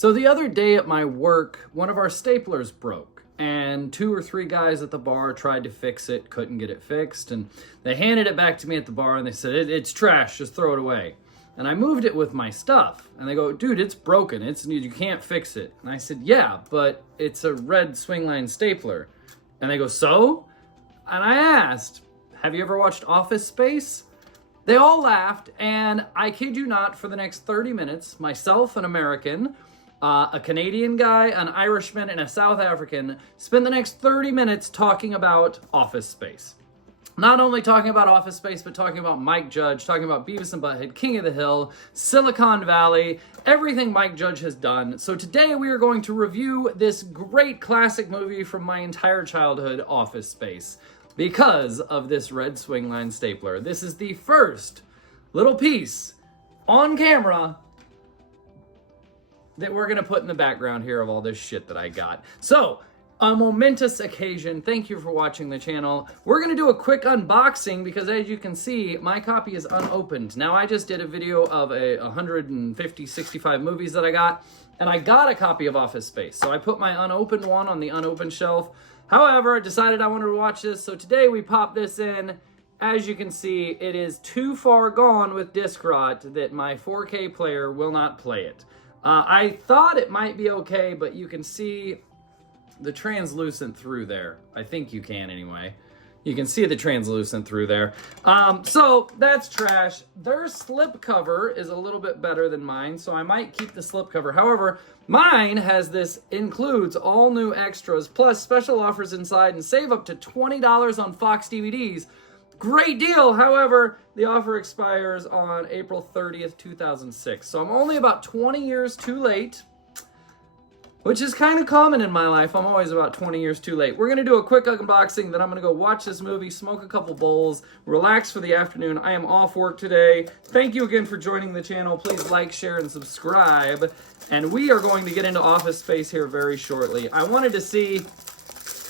So the other day at my work, one of our staplers broke, and 2 or 3 guys at the bar tried to fix it, couldn't get it fixed, and they handed it back to me at the bar and they said, it's trash, just throw it away. And I moved it with my stuff, and they go, dude, it's broken, you can't fix it. And I said, yeah, but it's a red swingline stapler. And they go, so? And I asked, have you ever watched Office Space? They all laughed, and I kid you not, for the next 30 minutes, myself, an American, a Canadian guy, an Irishman, and a South African spent the next 30 minutes talking about Office Space. Not only talking about Office Space, but talking about Mike Judge, talking about Beavis and Butthead, King of the Hill, Silicon Valley, everything Mike Judge has done. So today we are going to review this great classic movie from my entire childhood, Office Space, because of this red swingline stapler. This is the first little piece on camera that we're gonna put in the background here of all this shit that I got. So, a momentous occasion. Thank you for watching the channel. We're gonna do a quick unboxing because as you can see, my copy is unopened. Now, I just did a video of 150, 65 movies that I got, and I got a copy of Office Space. So I put my unopened one on the unopened shelf. However, I decided I wanted to watch this, so today we pop this in. As you can see, it is too far gone with disc rot that my 4K player will not play it. I thought it might be okay, but you can see the translucent through there. I think you can anyway. You can see the translucent through there. So that's trash. Their slip cover is a little bit better than mine, so I might keep the slip cover. However, mine includes all new extras, plus special offers inside, and save up to $20 on Fox DVDs. Great deal. However, the offer expires on April 30th, 2006. So I'm only about 20 years too late, which is kind of common in my life. I'm always about 20 years too late. We're going to do a quick unboxing, then I'm going to go watch this movie, smoke a couple bowls, relax for the afternoon. I am off work today. Thank you again for joining the channel. Please like, share, and subscribe. And we are going to get into Office Space here very shortly. I wanted to see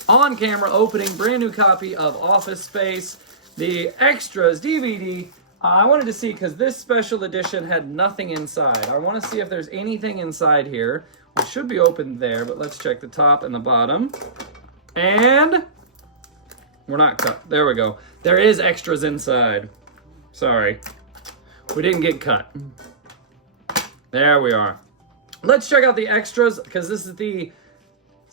on camera opening brand new copy of Office Space. The extras DVD, I wanted to see because this special edition had nothing inside. I want to see if there's anything inside here. It should be open there, but let's check the top and the bottom. And we're not cut. There we go. There is extras inside. Sorry. We didn't get cut. There we are. Let's check out the extras because this is the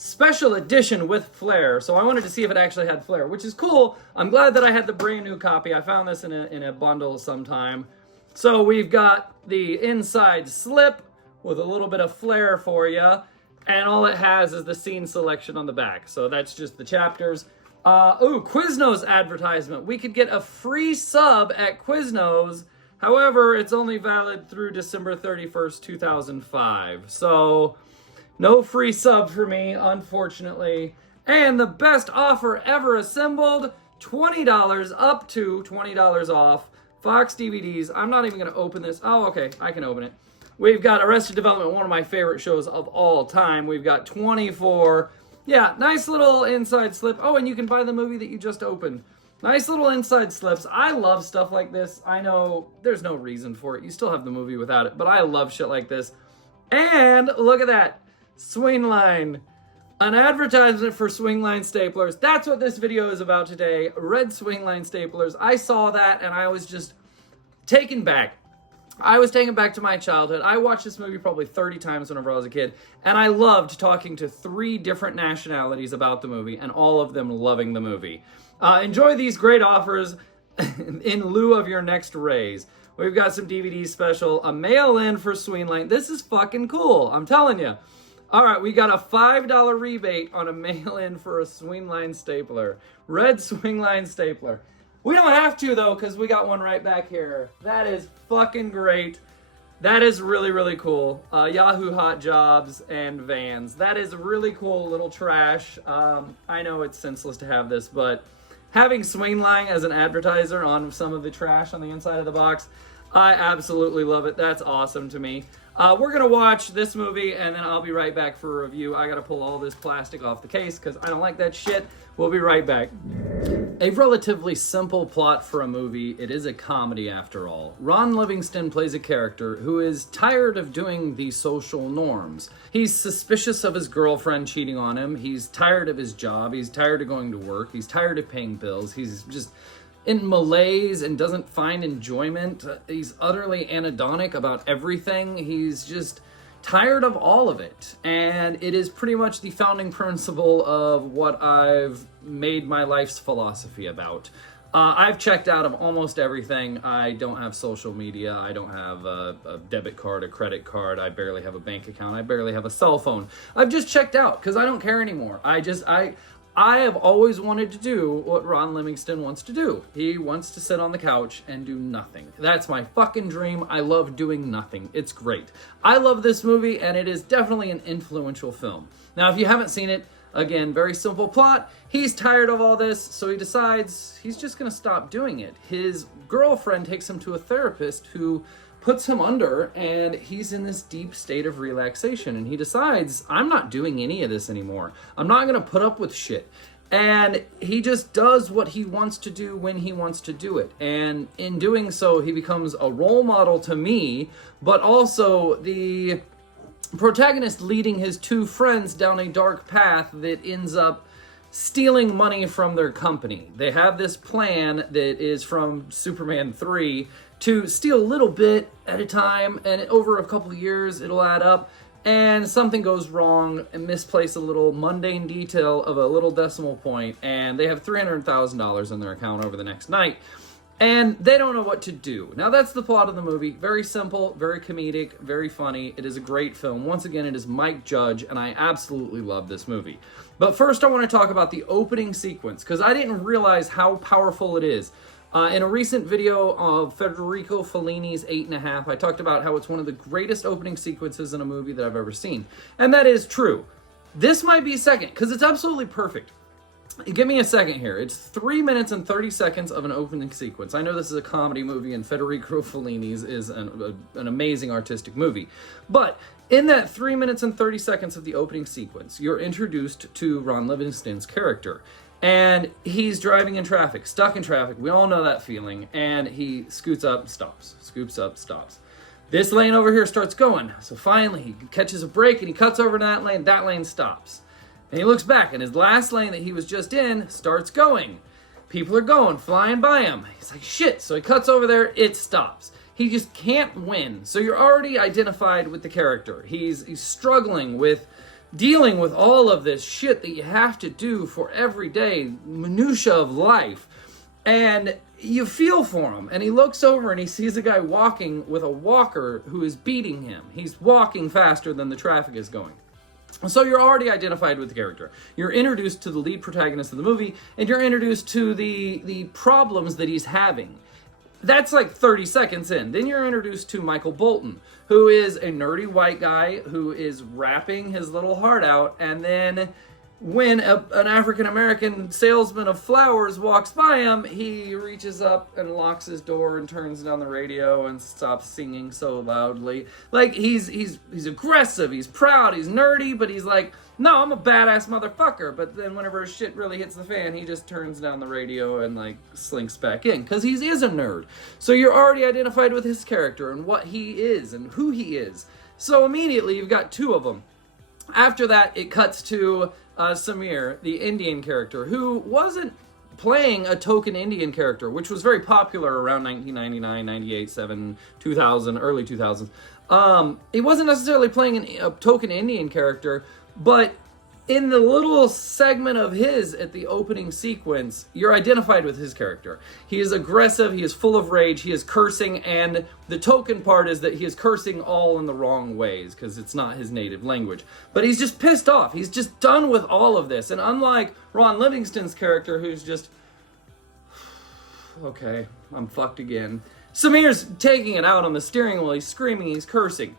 special edition with flair. So I wanted to see if it actually had flair, which is cool. I'm glad that I had the brand new copy. I found this in a bundle sometime. So we've got the inside slip with a little bit of flair for you, and all it has is the scene selection on the back. So that's just the chapters. Quiznos advertisement. We could get a free sub at Quiznos. However, it's only valid through December 31st, 2005. So no free sub for me, unfortunately. And the best offer ever assembled, $20 up to $20 off. Fox DVDs. I'm not even going to open this. Oh, okay. I can open it. We've got Arrested Development, one of my favorite shows of all time. We've got 24. Yeah, nice little inside slip. Oh, and you can buy the movie that you just opened. Nice little inside slips. I love stuff like this. I know there's no reason for it. You still have the movie without it, but I love shit like this. And look at that. Swingline. An advertisement for swingline staplers. That's what this video is about today. Red swingline staplers. I saw that and I was just taken back. I was taken back to my childhood. I watched this movie probably 30 times whenever I was a kid, and I loved talking to 3 different nationalities about the movie, and all of them loving the movie. Enjoy these great offers in lieu of your next raise. We've got some DVD special, a mail-in for Swingline. This is fucking cool, I'm telling you. All right, we got a $5 rebate on a mail-in for a Swingline stapler. Red Swingline stapler. We don't have to, though, because we got one right back here. That is fucking great. That is really, really cool. Yahoo Hot Jobs and Vans. That is really cool little trash. I know it's senseless to have this, but having Swingline as an advertiser on some of the trash on the inside of the box, I absolutely love it. That's awesome to me. We're going to watch this movie, and then I'll be right back for a review. I got to pull all this plastic off the case because I don't like that shit. We'll be right back. A relatively simple plot for a movie. It is a comedy after all. Ron Livingston plays a character who is tired of doing the social norms. He's suspicious of his girlfriend cheating on him. He's tired of his job. He's tired of going to work. He's tired of paying bills. He's just in malaise and doesn't find enjoyment. He's utterly anhedonic about everything. He's just tired of all of it. And it is pretty much the founding principle of what I've made my life's philosophy about. I've checked out of almost everything. I don't have social media. I don't have a debit card, a credit card. I barely have a bank account. I barely have a cell phone. I've just checked out because I don't care anymore. I have always wanted to do what Ron Livingston wants to do. He wants to sit on the couch and do nothing. That's my fucking dream. I love doing nothing. It's great. I love this movie, and it is definitely an influential film. Now, if you haven't seen it, again, very simple plot. He's tired of all this, so he decides he's just going to stop doing it. His girlfriend takes him to a therapist who puts him under, and he's in this deep state of relaxation, and he decides, I'm not doing any of this anymore. I'm not going to put up with shit. And he just does what he wants to do when he wants to do it. And in doing so, he becomes a role model to me, but also the protagonist leading his two friends down a dark path that ends up stealing money from their company. They have this plan that is from Superman 3 to steal a little bit at a time, and over a couple of years it'll add up, and something goes wrong and misplace a little mundane detail of a little decimal point, and they have $300,000 in their account over the next night, and they don't know what to do. Now that's the plot of the movie. Very simple, very comedic, very funny. It is a great film. Once again, it is Mike Judge, and I absolutely love this movie. But first I want to talk about the opening sequence, because I didn't realize how powerful it is. In a recent video of Federico Fellini's 8½, I talked about how it's one of the greatest opening sequences in a movie that I've ever seen. And that is true. This might be second, because it's absolutely perfect. Give me a second here. It's 3 minutes and 30 seconds of an opening sequence. I know this is a comedy movie, and Federico Fellini's is an amazing artistic movie. But in that 3 minutes and 30 seconds of the opening sequence, you're introduced to Ron Livingston's character. And he's driving in traffic, stuck in traffic. We all know that feeling. And he scoots up, stops. Scoops up, stops. This lane over here starts going. So finally, he catches a break and he cuts over to that lane. That lane stops. And he looks back, and his last lane that he was just in starts going. People are going, flying by him. He's like, shit. So he cuts over there. It stops. He just can't win. So you're already identified with the character. He's struggling with dealing with all of this shit that you have to do for everyday minutia of life. And you feel for him. And he looks over and he sees a guy walking with a walker who is beating him. He's walking faster than the traffic is going. So you're already identified with the character. You're introduced to the lead protagonist of the movie, and you're introduced to the problems that he's having. That's like 30 seconds in. Then you're introduced to Michael Bolton, who is a nerdy white guy who is rapping his little heart out, and then when an African-American salesman of flowers walks by him, he reaches up and locks his door and turns down the radio and stops singing so loudly. Like, he's aggressive, he's proud, he's nerdy, but he's like, no, I'm a badass motherfucker. But then whenever his shit really hits the fan, he just turns down the radio and, like, slinks back in, because he is a nerd. So you're already identified with his character and what he is and who he is. So immediately you've got two of them. After that, it cuts to Samir, the Indian character, who wasn't playing a token Indian character, which was very popular around 1999, 98, 7, 2000, early 2000s. He wasn't necessarily playing a token Indian character, but in the little segment of his at the opening sequence, you're identified with his character. He is aggressive, he is full of rage, he is cursing, and the token part is that he is cursing all in the wrong ways, because it's not his native language. But he's just pissed off. He's just done with all of this. And unlike Ron Livingston's character, who's just, okay, I'm fucked again, Samir's taking it out on the steering wheel. He's screaming, he's cursing.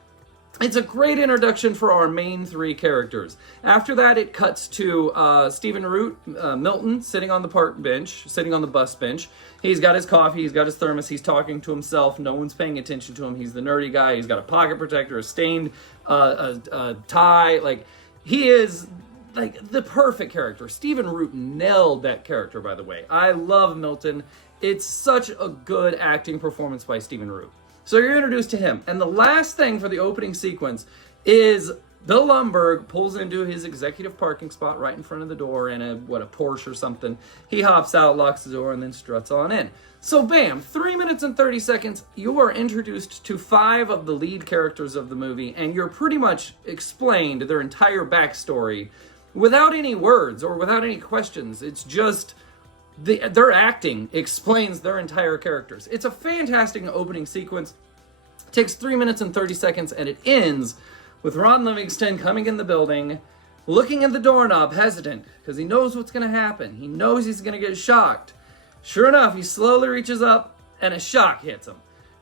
It's a great introduction for our main three characters. After that, it cuts to Stephen Root, Milton, sitting on the park bench, sitting on the bus bench. He's got his coffee, he's got his thermos, he's talking to himself. No one's paying attention to him. He's the nerdy guy. He's got a pocket protector, a stained tie. Like, he is like the perfect character. Stephen Root nailed that character, by the way. I love Milton. It's such a good acting performance by Stephen Root. So you're introduced to him. And the last thing for the opening sequence is Bill Lumbergh pulls into his executive parking spot right in front of the door in a Porsche or something. He hops out, locks the door, and then struts on in. So bam, 3 minutes and 30 seconds, you are introduced to 5 of the lead characters of the movie, and you're pretty much explained their entire backstory without any words or without any questions. It's just their acting explains their entire characters. It's a fantastic opening sequence. It takes 3 minutes and 30 seconds, and it ends with Ron Livingston coming in the building, looking at the doorknob, hesitant, because he knows what's going to happen. He knows he's going to get shocked. Sure enough, he slowly reaches up, and a shock hits him.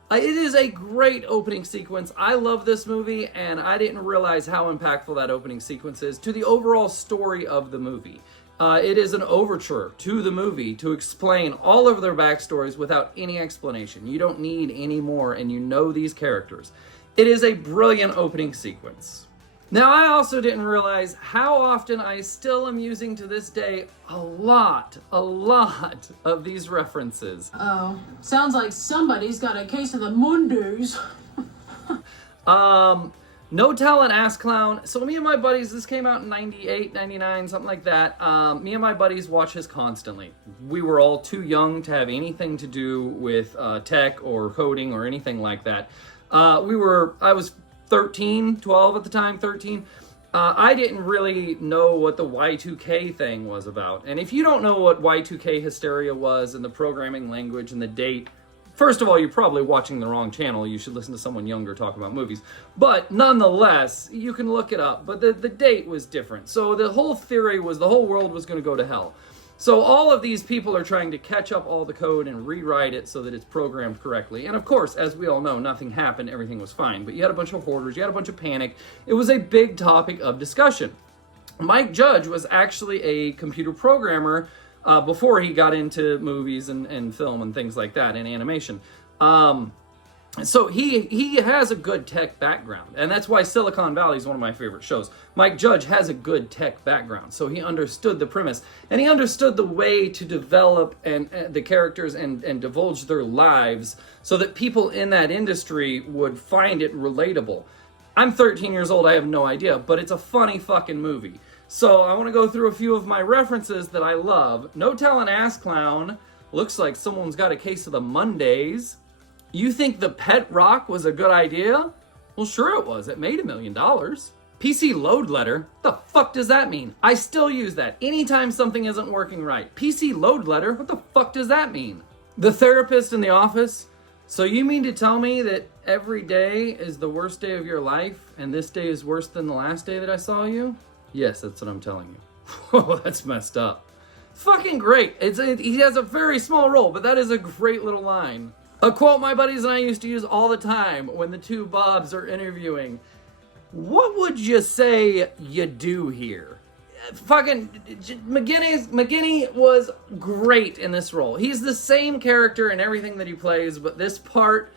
It is a great opening sequence. I love this movie, and I didn't realize how impactful that opening sequence is to the overall story of the movie. It is an overture to the movie to explain all of their backstories without any explanation. You don't need any more, and you know these characters. It is a brilliant opening sequence. Now, I also didn't realize how often I still am using to this day a lot of these references. Oh, sounds like somebody's got a case of the Mondays. No Talent, Ass Clown. So me and my buddies, this came out in 98, 99, something like that. Me and my buddies watch this constantly. We were all too young to have anything to do with tech or coding or anything like that. I was 13, 12 at the time, 13. I didn't really know what the Y2K thing was about. And if you don't know what Y2K hysteria was and the programming language and the date, first of all, you're probably watching the wrong channel. You should listen to someone younger talk about movies. But nonetheless, you can look it up. But the date was different. So the whole theory was the whole world was going to go to hell. So all of these people are trying to catch up all the code and rewrite it so that it's programmed correctly. And of course, as we all know, nothing happened, everything was fine. But you had a bunch of hoarders, you had a bunch of panic. It was a big topic of discussion. Mike Judge was actually a computer programmer before he got into movies and film and things like that, and animation. So he has a good tech background, and that's why Silicon Valley is one of my favorite shows. Mike Judge has a good tech background, so he understood the premise, and he understood the way to develop and the characters and divulge their lives so that people in that industry would find it relatable. I'm 13 years old, I have no idea, but it's a funny fucking movie. So I want to go through a few of my references that I love. No Talent, Ass Clown. Looks like someone's got a case of the Mondays. You think the pet rock was a good idea? Well, sure it was. It made $1 million. PC load letter? The fuck does that mean? I still use that anytime something isn't working right. PC load letter? What the fuck does that mean? The therapist in the office? So you mean to tell me that every day is the worst day of your life and this day is worse than the last day that I saw you? Yes, that's what I'm telling you. Oh, that's messed up. Fucking great. He has a very small role, but that is a great little line. A quote my buddies and I used to use all the time when the two Bobs are interviewing. What would you say you do here? Fucking McGinney was great in this role. He's the same character in everything that he plays, but this part,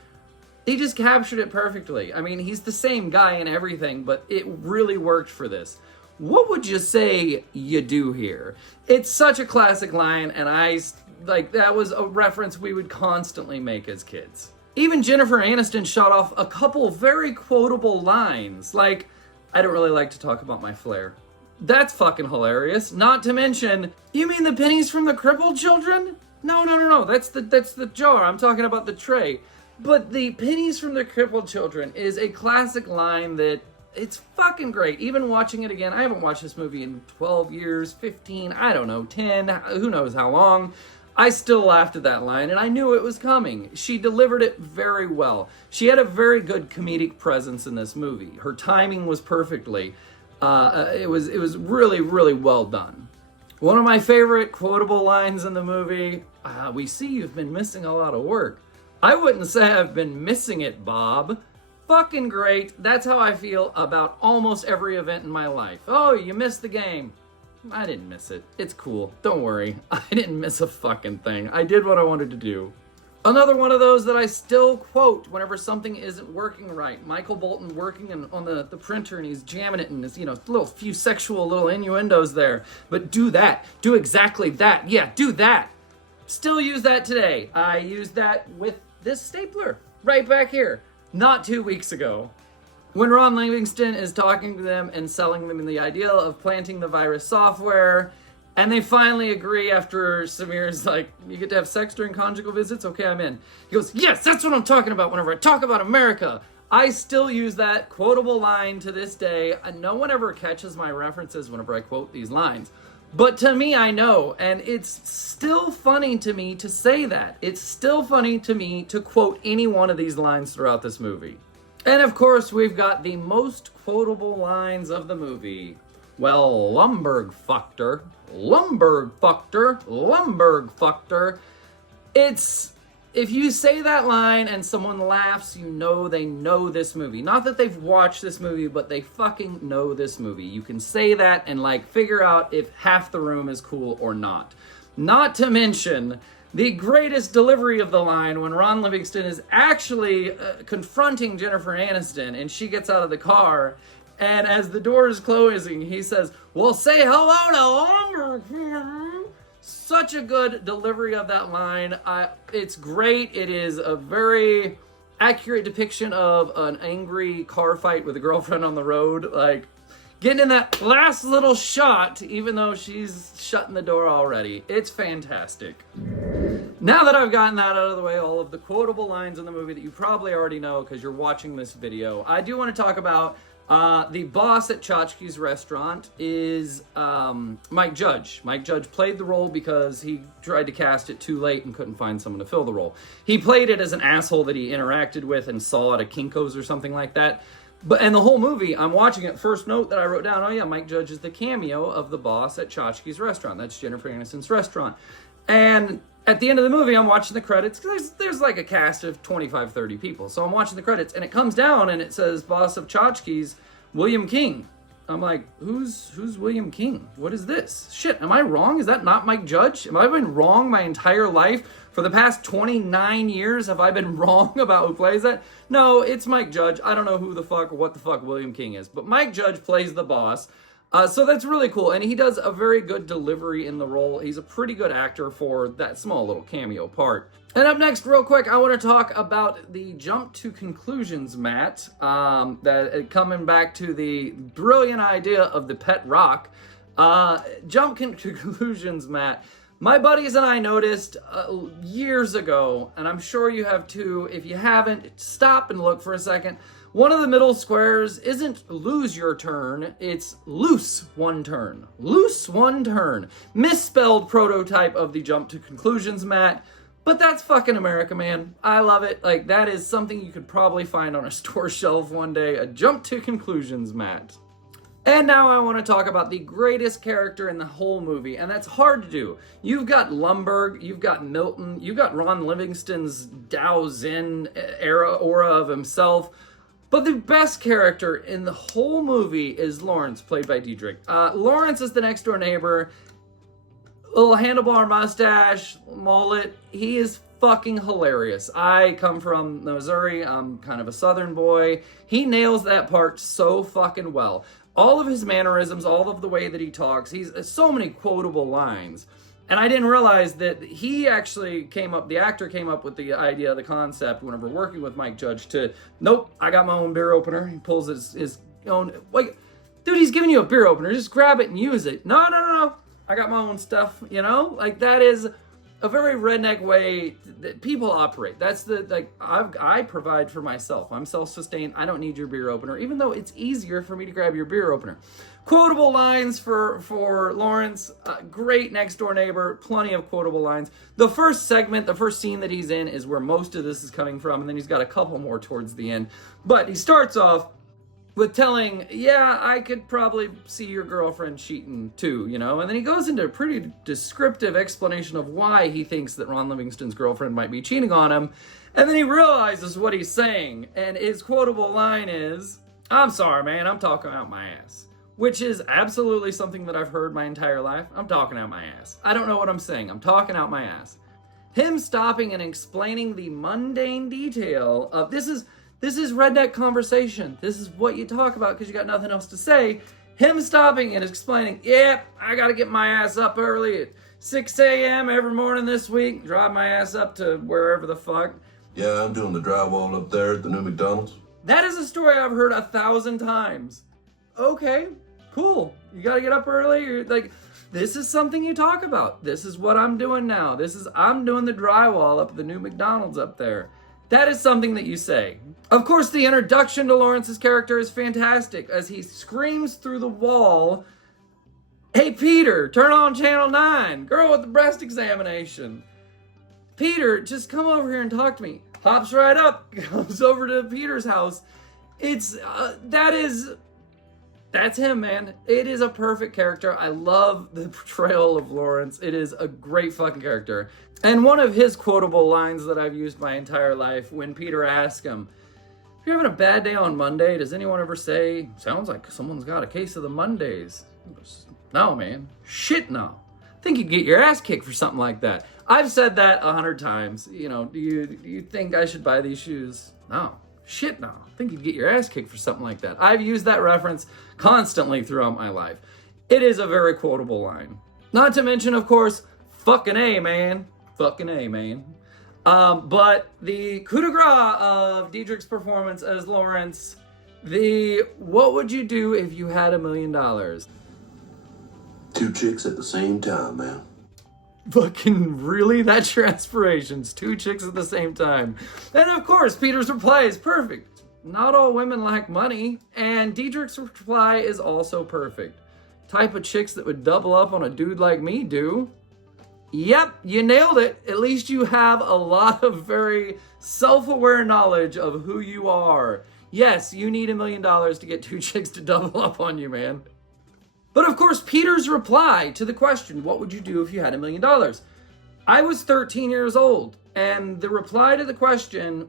he just captured it perfectly. I mean, he's the same guy in everything, but it really worked for this. What would you say you do here? It's such a classic line, and that was a reference we would constantly make as kids. Even Jennifer Aniston shot off a couple very quotable lines, like, I don't really like to talk about my flair. That's fucking hilarious. Not to mention, you mean the pennies from the crippled children? No. That's the jar. I'm talking about the tray. But the pennies from the crippled children is a classic line that it's fucking great. Even watching it again, I haven't watched this movie in 12 years, 15, I don't know, 10, who knows how long. I still laughed at that line, and I knew it was coming. She delivered it very well. She had a very good comedic presence in this movie. Her timing was perfectly. It was really, really well done. One of my favorite quotable lines in the movie, we see you've been missing a lot of work. I wouldn't say I've been missing it, Bob. Fucking great. That's how I feel about almost every event in my life. Oh, you missed the game. I didn't miss it. It's cool. Don't worry. I didn't miss a fucking thing. I did what I wanted to do. Another one of those that I still quote whenever something isn't working right. Michael Bolton working on the printer and he's jamming it and there's, little few sexual little innuendos there. But do that. Do exactly that. Yeah, do that. Still use that today. I used that with this stapler right back here, not 2 weeks ago. When Ron Livingston is talking to them and selling them the idea of planting the virus software, and they finally agree after Samir's like, you get to have sex during conjugal visits? Okay, I'm in. He goes, yes, that's what I'm talking about whenever I talk about America. I still use that quotable line to this day. And no one ever catches my references whenever I quote these lines. But to me, I know, and it's still funny to me to say that. It's still funny to me to quote any one of these lines throughout this movie. And of course, we've got the most quotable lines of the movie. Well, Lumberg fucked her. Lumberg fucked her. Lumberg fucked her. It's, if you say that line and someone laughs, you know they know this movie. Not that they've watched this movie, but they fucking know this movie. You can say that and figure out if half the room is cool or not. Not to mention the greatest delivery of the line when Ron Livingston is actually confronting Jennifer Aniston and she gets out of the car, and as the door is closing, he says, well, say hello to Lumberg. Such a good delivery of that line. It's great. It is a very accurate depiction of an angry car fight with a girlfriend on the road. Getting in that last little shot, even though she's shutting the door already. It's fantastic. Now that I've gotten that out of the way, all of the quotable lines in the movie that you probably already know because you're watching this video, I do want to talk about the boss at Tchotchke's restaurant is Mike Judge. Mike Judge played the role because he tried to cast it too late and couldn't find someone to fill the role. He played it as an asshole that he interacted with and saw at a Kinko's or something like that. And the whole movie, I'm watching it, first note that I wrote down, oh yeah, Mike Judge is the cameo of the boss at Tchotchke's restaurant. That's Jennifer Aniston's restaurant. And at the end of the movie, I'm watching the credits, because there's a cast of 25, 30 people. So I'm watching the credits, and it comes down, and it says, boss of Tchotchke's, William King. I'm like, who's William King? What is this? Shit, am I wrong? Is that not Mike Judge? Have I been wrong my entire life? For the past 29 years, have I been wrong about who plays that? No, it's Mike Judge. I don't know who the fuck or what the fuck William King is, but Mike Judge plays the boss. So that's really cool, and he does a very good delivery in the role. He's a pretty good actor for that small little cameo part. And up next, real quick, I want to talk about the jump to conclusions, Matt. Coming back to the brilliant idea of the pet rock. Jump to conclusions, Matt. My buddies and I noticed years ago, and I'm sure you have too. If you haven't, stop and look for a second. One of the middle squares isn't lose your turn, it's loose one turn. Loose one turn. Misspelled prototype of the jump to conclusions, Matt. But that's fucking America, man. I love it. That is something you could probably find on a store shelf one day. A jump to conclusions, Matt. And now I want to talk about the greatest character in the whole movie, and that's hard to do. You've got Lumberg, you've got Milton, you've got Ron Livingston's Tao Zen era aura of himself. But the best character in the whole movie is Lawrence, played by Diedrich. Lawrence is the next door neighbor. Little handlebar mustache, mullet. He is fucking hilarious. I come from Missouri. I'm kind of a southern boy. He nails that part so fucking well. All of his mannerisms, all of the way that he talks, he's so many quotable lines. And I didn't realize that he actually the actor came up with the idea, the concept, whenever working with Mike Judge nope, I got my own beer opener. He pulls his own, dude, he's giving you a beer opener. Just grab it and use it. No. I got my own stuff, that is a very redneck way that people operate. That's I provide for myself. I'm self-sustained. I don't need your beer opener, even though it's easier for me to grab your beer opener. Quotable lines for Lawrence. Great next door neighbor. Plenty of quotable lines. The first segment, the first scene that he's in is where most of this is coming from, and then he's got a couple more towards the end. But he starts off with telling, yeah, I could probably see your girlfriend cheating too, and then he goes into a pretty descriptive explanation of why he thinks that Ron Livingston's girlfriend might be cheating on him, and then he realizes what he's saying, and his quotable line is, I'm sorry, man, I'm talking out my ass, which is absolutely something that I've heard my entire life. I'm talking out my ass. I don't know what I'm saying. I'm talking out my ass. Him stopping and explaining the mundane detail of this is redneck conversation. This is what you talk about because you got nothing else to say. Him stopping and explaining, yep, I got to get my ass up early at 6 a.m. every morning this week, drive my ass up to wherever the fuck. Yeah, I'm doing the drywall up there at the new McDonald's. That is a story I've heard 1,000 times. Okay, cool. You got to get up early. You're like, this is something you talk about. This is what I'm doing now. I'm doing the drywall up at the new McDonald's up there. That is something that you say. Of course, the introduction to Lawrence's character is fantastic as he screams through the wall, "Hey, Peter, turn on channel 9. Girl with the breast examination. Peter, just come over here and talk to me." Hops right up, goes over to Peter's house. That's him, man. It is a perfect character. I love the portrayal of Lawrence. It is a great fucking character. And one of his quotable lines that I've used my entire life, when Peter asks him, "If you're having a bad day on Monday, does anyone ever say, 'Sounds like someone's got a case of the Mondays'?" He goes, "No, man. Shit, no. I think you'd get your ass kicked for something like that." I've said that 100 times. You know, do you think I should buy these shoes? No. Shit, no. I think you'd get your ass kicked for something like that. I've used that reference constantly throughout my life. It is a very quotable line. Not to mention, of course, fucking A, man. Fucking A, man. But the coup de grace of Diedrich's performance as Lawrence, what would you do if you had $1 million? 2 chicks at the same time, man. Fucking really? That's your aspirations. 2 chicks at the same time. And of course, Peter's reply is perfect. Not all women like money. And Diedrich's reply is also perfect. Type of chicks that would double up on a dude like me do. Yep, you nailed it. At least you have a lot of very self-aware knowledge of who you are. Yes, you need $1 million to get 2 chicks to double up on you, man. But of course, Peter's reply to the question, what would you do if you had $1 million? I was 13 years old, and the reply to the question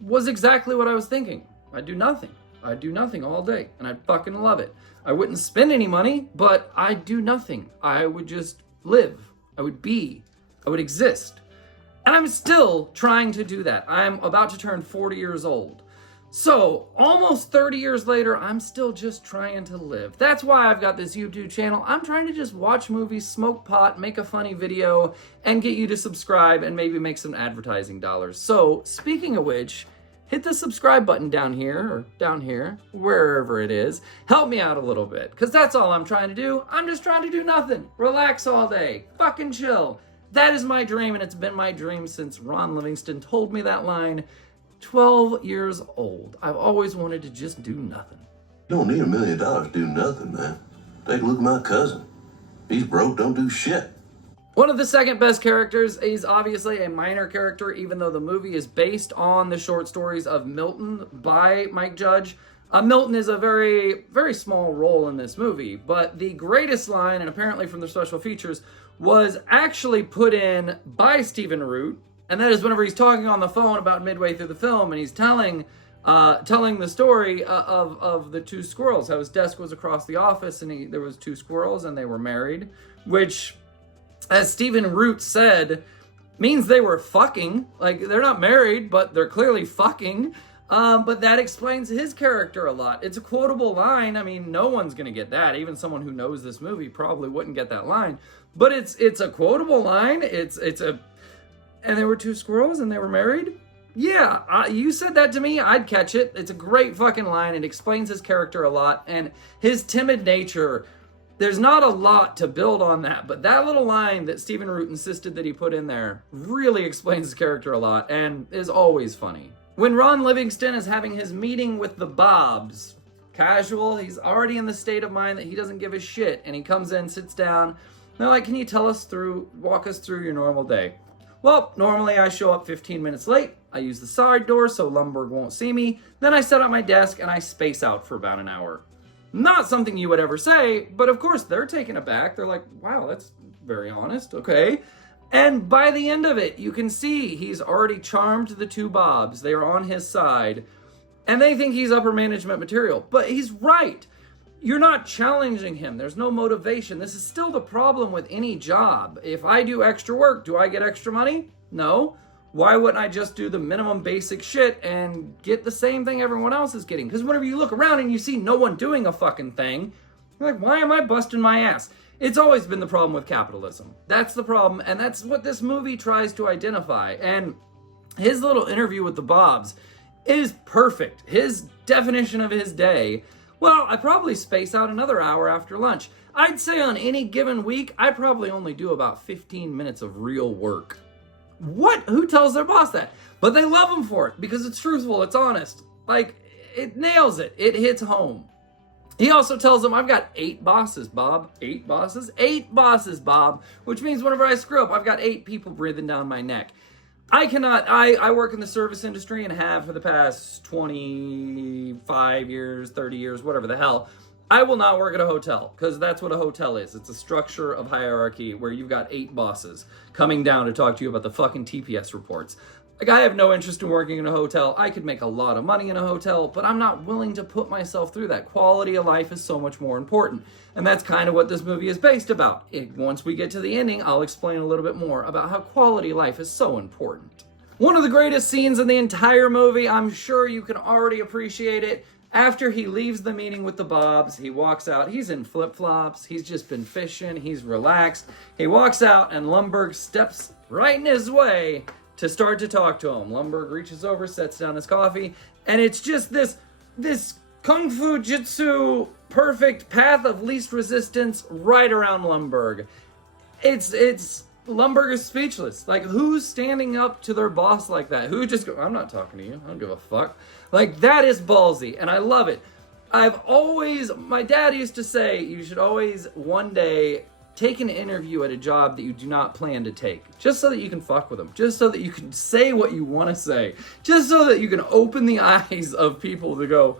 was exactly what I was thinking. I'd do nothing. I'd do nothing all day, and I'd fucking love it. I wouldn't spend any money, but I'd do nothing. I would just live. I would be. I would exist. And I'm still trying to do that. I'm about to turn 40 years old. So, almost 30 years later, I'm still just trying to live. That's why I've got this YouTube channel. I'm trying to just watch movies, smoke pot, make a funny video, and get you to subscribe and maybe make some advertising dollars. So, speaking of which, hit the subscribe button down here, wherever it is. Help me out a little bit, because that's all I'm trying to do. I'm just trying to do nothing. Relax all day. Fucking chill. That is my dream, and it's been my dream since Ron Livingston told me that line. 12 years old. I've always wanted to just do nothing. You don't need $1 million to do nothing, man. Take a look at my cousin. He's broke, don't do shit. One of the second best characters is obviously a minor character, even though the movie is based on the short stories of Milton by Mike Judge. Milton is a very, very small role in this movie, but the greatest line, and apparently from the special features, was actually put in by Stephen Root. And that is whenever he's talking on the phone about midway through the film, and he's telling the story of the 2 squirrels. How his desk was across the office, and there was 2 squirrels, and they were married. Which, as Stephen Root said, means they were fucking. Like, they're not married, but they're clearly fucking. But that explains his character a lot. It's a quotable line. I mean, no one's gonna get that. Even someone who knows this movie probably wouldn't get that line. But it's a quotable line. And there were 2 squirrels and they were married? Yeah, you said that to me, I'd catch it. It's a great fucking line. It explains his character a lot. And his timid nature, there's not a lot to build on that. But that little line that Stephen Root insisted that he put in there really explains his character a lot and is always funny. When Ron Livingston is having his meeting with the Bobs, casual, he's already in the state of mind that he doesn't give a shit. And he comes in, sits down. They're like, can you walk us through your normal day? Well, normally I show up 15 minutes late. I use the side door so Lumberg won't see me. Then I set up my desk and I space out for about an hour. Not something you would ever say, but of course they're taken aback. They're like, wow, that's very honest. Okay. And by the end of it, you can see he's already charmed the 2 Bobs. They are on his side and they think he's upper management material, but he's right. You're not challenging him. There's no motivation. This is still the problem with any job. If I do extra work, do I get extra money? No. Why wouldn't I just do the minimum basic shit and get the same thing everyone else is getting? Because whenever you look around and you see no one doing a fucking thing, you're like, why am I busting my ass? It's always been the problem with capitalism. That's the problem, and that's what this movie tries to identify. And his little interview with the Bobs is perfect. His definition of his day, well, I probably space out another hour after lunch. I'd say on any given week, I probably only do about 15 minutes of real work. What? Who tells their boss that? But they love him for it because it's truthful, it's honest. Like, it nails it. It hits home. He also tells them, I've got 8 bosses, Bob. 8 bosses? 8 bosses, Bob. Which means whenever I screw up, I've got 8 people breathing down my neck. I work in the service industry and have for the past 25 years, 30 years, whatever the hell. I will not work at a hotel because that's what a hotel is. It's a structure of hierarchy where you've got 8 bosses coming down to talk to you about the fucking TPS reports. Like, I have no interest in working in a hotel. I could make a lot of money in a hotel, but I'm not willing to put myself through that. Quality of life is so much more important. And that's kind of what this movie is based about. Once we get to the ending, I'll explain a little bit more about how quality of life is so important. One of the greatest scenes in the entire movie, I'm sure you can already appreciate it. After he leaves the meeting with the Bobs, he walks out. He's in flip-flops. He's just been fishing. He's relaxed. He walks out, and Lumbergh steps right in his way to start to talk to him. Lumbergh reaches over, sets down his coffee, and it's just this kung fu jitsu perfect path of least resistance right around Lumbergh. It's Lumbergh is speechless. Like, who's standing up to their boss like that? Who just go, I'm not talking to you. I don't give a fuck. Like, that is ballsy, and I love it. My dad used to say, you should always one day take an interview at a job that you do not plan to take, just so that you can fuck with them, just so that you can say what you want to say, just so that you can open the eyes of people to go,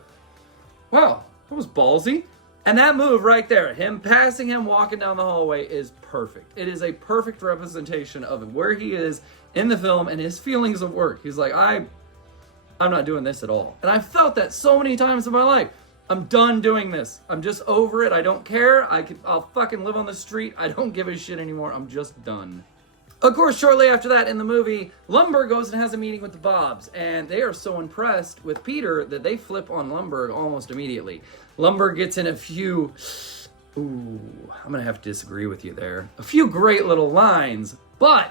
wow, that was ballsy. And that move right there, him passing him walking down the hallway, is perfect. It is a perfect representation of where he is in the film and his feelings of work. He's like, I'm not doing this at all. And I've felt that so many times in my life. I'm done doing this. I'm just over it. I don't care. I'll fucking live on the street. I don't give a shit anymore. I'm just done. Of course, shortly after that in the movie, Lumbergh goes and has a meeting with the Bobs, and they are so impressed with Peter that they flip on Lumbergh almost immediately. Lumbergh gets in a few, I'm gonna have to disagree with you there, a few great little lines, but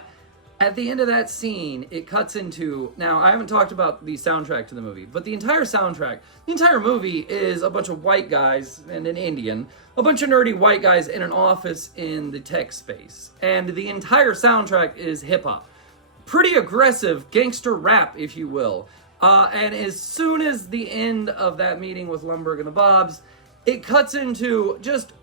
at the end of that scene, it cuts into, now I haven't talked about the soundtrack to the movie, but the entire movie is a bunch of white guys and an Indian, a bunch of nerdy white guys in an office in the tech space. And the entire soundtrack is hip hop. Pretty aggressive gangster rap, if you will. And as soon as the end of that meeting with Lumbergh and the Bobs, it cuts into just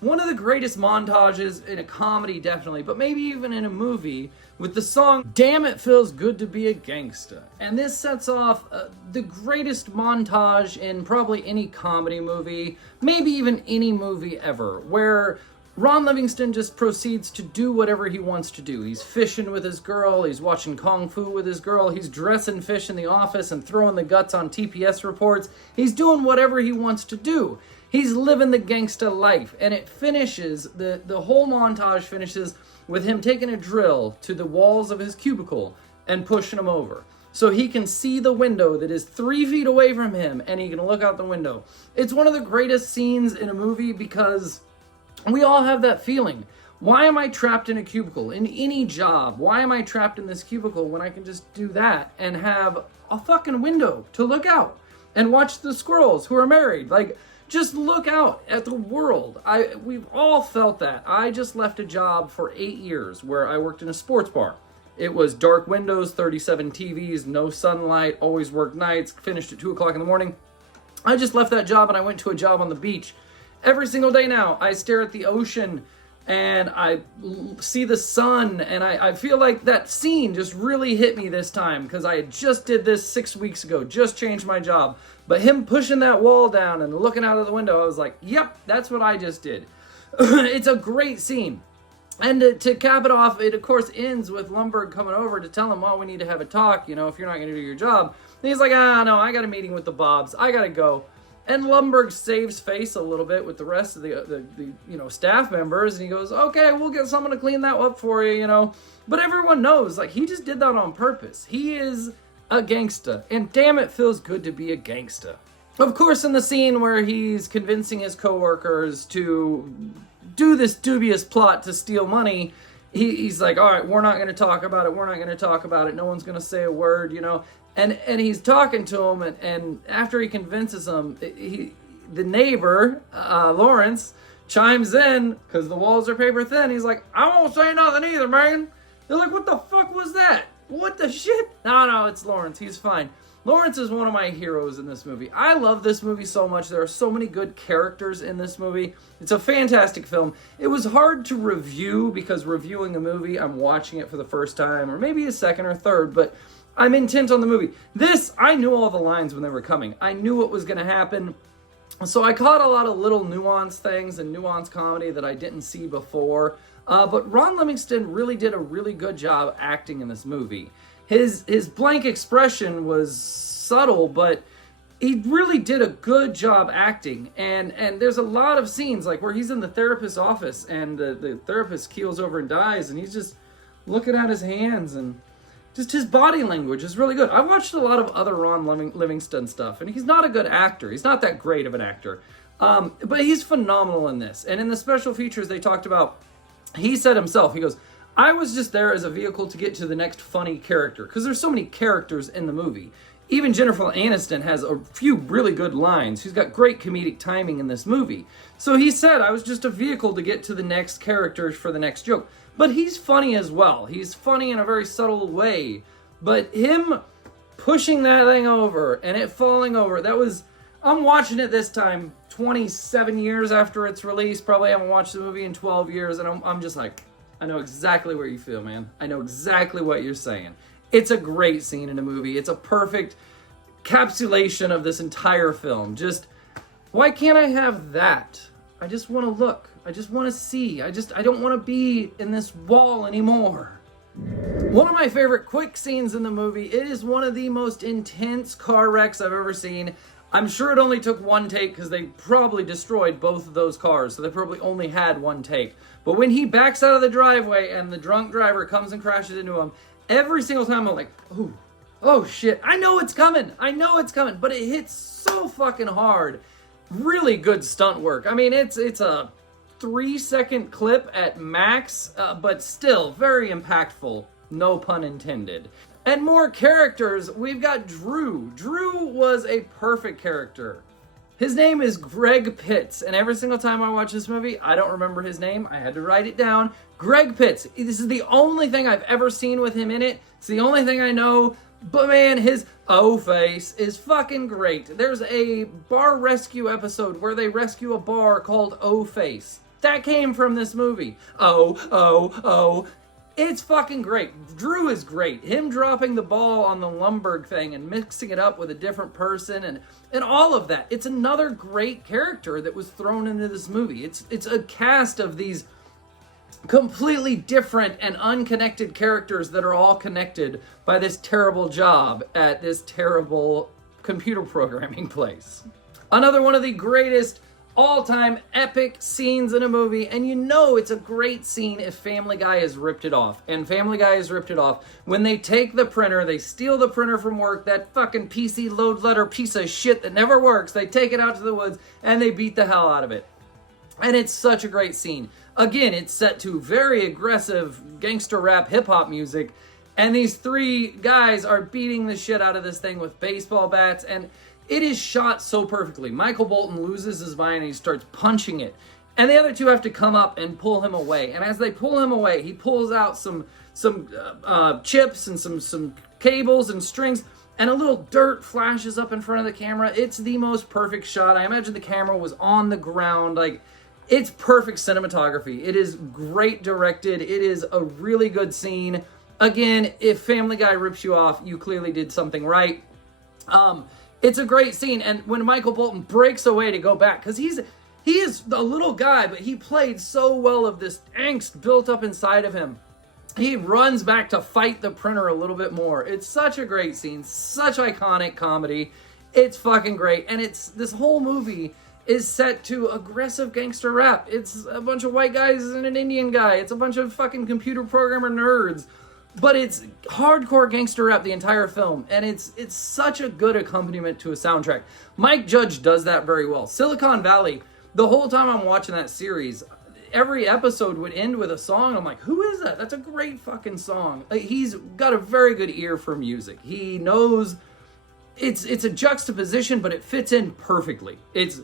one of the greatest montages in a comedy, definitely, but maybe even in a movie, with the song Damn It Feels Good to Be a Gangsta. And this sets off the greatest montage in probably any comedy movie, maybe even any movie ever, where Ron Livingston just proceeds to do whatever he wants to do. He's fishing with his girl, he's watching Kung Fu with his girl, he's dressing fish in the office and throwing the guts on TPS reports. He's doing whatever he wants to do. He's living the gangsta life, and it finishes, the whole montage finishes with him taking a drill to the walls of his cubicle and pushing them over. So he can see the window that is 3 feet away from him, and he can look out the window. It's one of the greatest scenes in a movie because we all have that feeling. Why am I trapped in a cubicle? In any job, why am I trapped in this cubicle when I can just do that and have a fucking window to look out and watch the squirrels who are married? Like, just look out at the world. We've all felt that. I just left a job for 8 years where I worked in a sports bar. It was dark windows, 37 TVs, no sunlight, always worked nights, finished at 2 o'clock in the morning. I just left that job and I went to a job on the beach. Every single day now, I stare at the ocean and I see the sun, and I feel like that scene just really hit me this time because I just did this 6 weeks ago, just changed my job. But him pushing that wall down and looking out of the window, I was like, yep, that's what I just did. It's a great scene. And to cap it off, it of course ends with Lumbergh coming over to tell him, oh, we need to have a talk, if you're not going to do your job. And he's like, no, I got a meeting with the Bobs. I got to go. And Lumbergh saves face a little bit with the rest of the staff members, and he goes, okay, we'll get someone to clean that up for you, But everyone knows, like, he just did that on purpose. He is a gangsta, and damn, it feels good to be a gangsta. Of course, in the scene where he's convincing his coworkers to do this dubious plot to steal money, he's like, all right, we're not going to talk about it. We're not going to talk about it. No one's going to say a word, And he's talking to him, and after he convinces him, the neighbor, Lawrence, chimes in, because the walls are paper thin. He's like, I won't say nothing either, man. They're like, what the fuck was that? What the shit? No, it's Lawrence. He's fine. Lawrence is one of my heroes in this movie. I love this movie so much. There are so many good characters in this movie. It's a fantastic film. It was hard to review, because reviewing a movie, I'm watching it for the first time, or maybe a second or third, but I'm intent on the movie. This, I knew all the lines when they were coming. I knew what was going to happen. So I caught a lot of little nuanced things and nuanced comedy that I didn't see before. But Ron Livingston really did a really good job acting in this movie. His blank expression was subtle, but he really did a good job acting. And there's a lot of scenes, like where he's in the therapist's office and the therapist keels over and dies, and he's just looking at his hands, and just his body language is really good. I watched a lot of other Ron Livingston stuff, and he's not a good actor. He's not that great of an actor. But he's phenomenal in this. And in the special features they talked about, he said himself, he goes, I was just there as a vehicle to get to the next funny character, because there's so many characters in the movie. Even Jennifer Aniston has a few really good lines. She's got great comedic timing in this movie. So he said, I was just a vehicle to get to the next character for the next joke. But he's funny as well. He's funny in a very subtle way. But him pushing that thing over and it falling over, I'm watching it this time 27 years after its release. Probably haven't watched the movie in 12 years. And I'm just like, I know exactly what you feel, man. I know exactly what you're saying. It's a great scene in a movie. It's a perfect encapsulation of this entire film. Just, why can't I have that? I just want to look. I just want to see. I don't want to be in this wall anymore. One of my favorite quick scenes in the movie, it is one of the most intense car wrecks I've ever seen. I'm sure it only took one take because they probably destroyed both of those cars, so they probably only had one take. But when he backs out of the driveway and the drunk driver comes and crashes into him, every single time I'm like, oh shit, I know it's coming, but it hits so fucking hard. Really good stunt work. I mean, it's a 3-second clip at max, but still very impactful, no pun intended. And more characters, we've got Drew. Drew was a perfect character. His name is Greg Pitts, and every single time I watch this movie, I don't remember his name. I had to write it down. Greg Pitts. This is the only thing I've ever seen with him in it. It's the only thing I know. But man, his face is fucking great. There's a bar rescue episode where they rescue a bar called O-Face. That came from this movie. Oh. It's fucking great. Drew is great. Him dropping the ball on the Lumbergh thing and mixing it up with a different person and all of that. It's another great character that was thrown into this movie. It's a cast of these completely different and unconnected characters that are all connected by this terrible job at this terrible computer programming place. Another one of the greatest all-time epic scenes in a movie, and you know it's a great scene if Family Guy has ripped it off. And Family Guy has ripped it off when they take the printer, they steal the printer from work, that fucking PC load letter piece of shit that never works, they take it out to the woods, and they beat the hell out of it. And it's such a great scene. Again, it's set to very aggressive gangster rap hip-hop music, and these three guys are beating the shit out of this thing with baseball bats, and it is shot so perfectly. Michael Bolton loses his mind and he starts punching it. And the other two have to come up and pull him away. And as they pull him away, he pulls out some chips and some cables and strings, and a little dirt flashes up in front of the camera. It's the most perfect shot. I imagine the camera was on the ground. Like, it's perfect cinematography. It is great directed. It is a really good scene. Again, if Family Guy rips you off, you clearly did something right. It's a great scene, and when Michael Bolton breaks away to go back, because he is a little guy, but he played so well of this angst built up inside of him. He runs back to fight the printer a little bit more. It's such a great scene, such iconic comedy. It's fucking great. And this whole movie is set to aggressive gangster rap. It's a bunch of white guys and an Indian guy. It's a bunch of fucking computer programmer nerds. But it's hardcore gangster rap the entire film, and it's such a good accompaniment to a soundtrack. Mike Judge does that very well. Silicon Valley, the whole time I'm watching that series, every episode would end with a song. I'm like, who is that? That's a great fucking song. Like, he's got a very good ear for music. He knows it's a juxtaposition, but it fits in perfectly. It's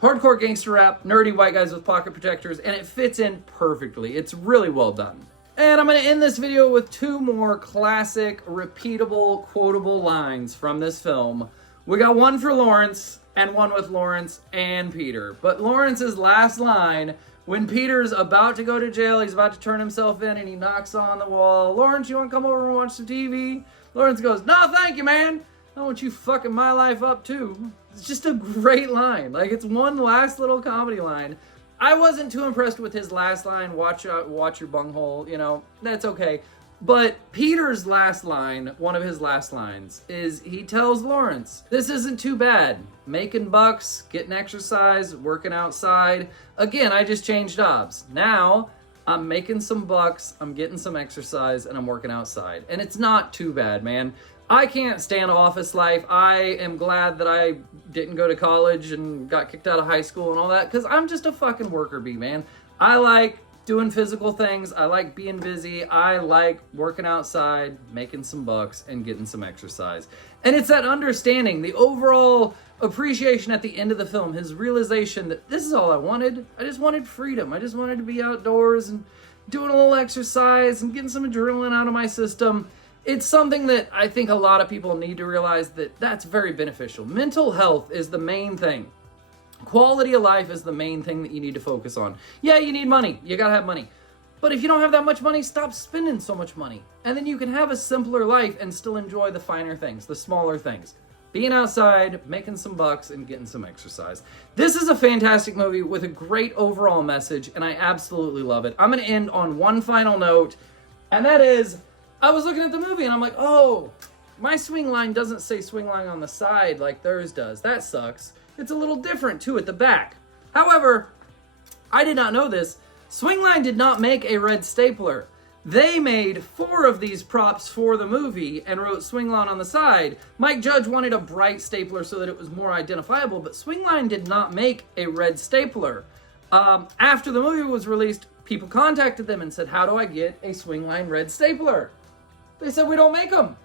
hardcore gangster rap, nerdy white guys with pocket protectors, and it fits in perfectly. It's really well done. And I'm going to end this video with two more classic, repeatable, quotable lines from this film. We got one for Lawrence and one with Lawrence and Peter. But Lawrence's last line, when Peter's about to go to jail, he's about to turn himself in and he knocks on the wall. Lawrence, you want to come over and watch some TV? Lawrence goes, no, thank you, man. I want you fucking my life up too. It's just a great line. Like, it's one last little comedy line. I wasn't too impressed with his last line, watch your bunghole, you know, that's okay. But Peter's last line, one of his last lines, is he tells Lawrence, this isn't too bad. Making bucks, getting exercise, working outside. Again, I just changed jobs. Now, I'm making some bucks, I'm getting some exercise, and I'm working outside. And it's not too bad, man. I can't stand office life. I am glad that I didn't go to college and got kicked out of high school and all that, because I'm just a fucking worker bee, man. I like doing physical things. I like being busy. I like working outside, making some bucks, and getting some exercise. And it's that understanding, the overall appreciation at the end of the film, his realization that this is all I wanted. I just wanted freedom. I just wanted to be outdoors and doing a little exercise and getting some adrenaline out of my system. It's something that I think a lot of people need to realize that that's very beneficial. Mental health is the main thing. Quality of life is the main thing that you need to focus on. Yeah, you need money. You gotta have money. But if you don't have that much money, stop spending so much money. And then you can have a simpler life and still enjoy the finer things, the smaller things. Being outside, making some bucks, and getting some exercise. This is a fantastic movie with a great overall message, and I absolutely love it. I'm gonna end on one final note, and that is, I was looking at the movie and I'm like, oh, my swing line doesn't say swing line on the side like theirs does. That sucks. It's a little different too at the back. However, I did not know this. Swingline did not make a red stapler. They made 4 of these props for the movie and wrote Swingline on the side. Mike Judge wanted a bright stapler so that it was more identifiable, but Swingline did not make a red stapler. After the movie was released, people contacted them and said, how do I get a Swingline red stapler? They said, we don't make them.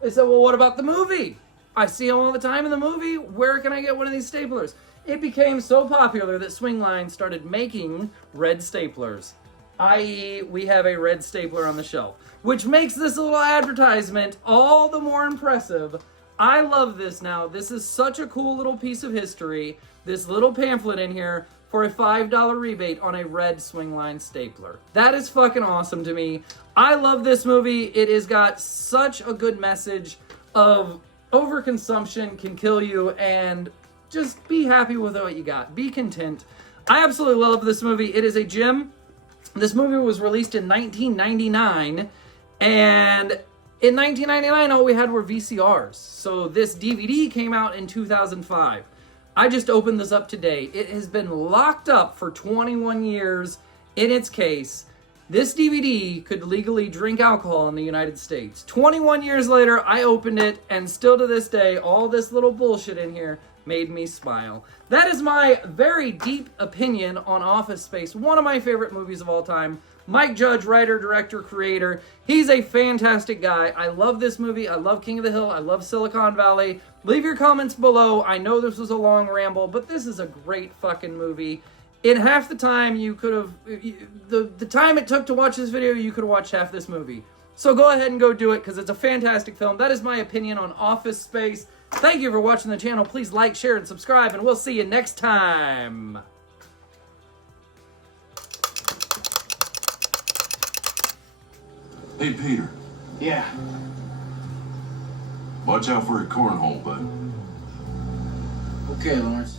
They said, well, what about the movie? I see them all the time in the movie. Where can I get one of these staplers? It became so popular that Swingline started making red staplers. I.e., we have a red stapler on the shelf, which makes this little advertisement all the more impressive. I love this now. This is such a cool little piece of history. This little pamphlet in here for a $5 rebate on a red Swingline stapler. That is fucking awesome to me. I love this movie. It has got such a good message of overconsumption can kill you, and just be happy with what you got. Be content. I absolutely love this movie. It is a gem. This movie was released in 1999, and in 1999 all we had were VCRs. So this DVD came out in 2005. I just opened this up today. It has been locked up for 21 years in its case. This DVD could legally drink alcohol in the United States. 21 years later, I opened it, and still to this day, all this little bullshit in here made me smile. That is my very deep opinion on Office Space, one of my favorite movies of all time. Mike Judge, writer, director, creator. He's a fantastic guy. I love this movie. I love King of the Hill. I love Silicon Valley. Leave your comments below. I know this was a long ramble, but this is a great fucking movie. In half the time you could have, the time it took to watch this video, you could have watched half this movie. So go ahead and go do it, because it's a fantastic film. That is my opinion on Office Space. Thank you for watching the channel. Please like, share, and subscribe, and we'll see you next time. Hey, Peter. Yeah. Watch out for a cornhole, bud. Okay, Lawrence.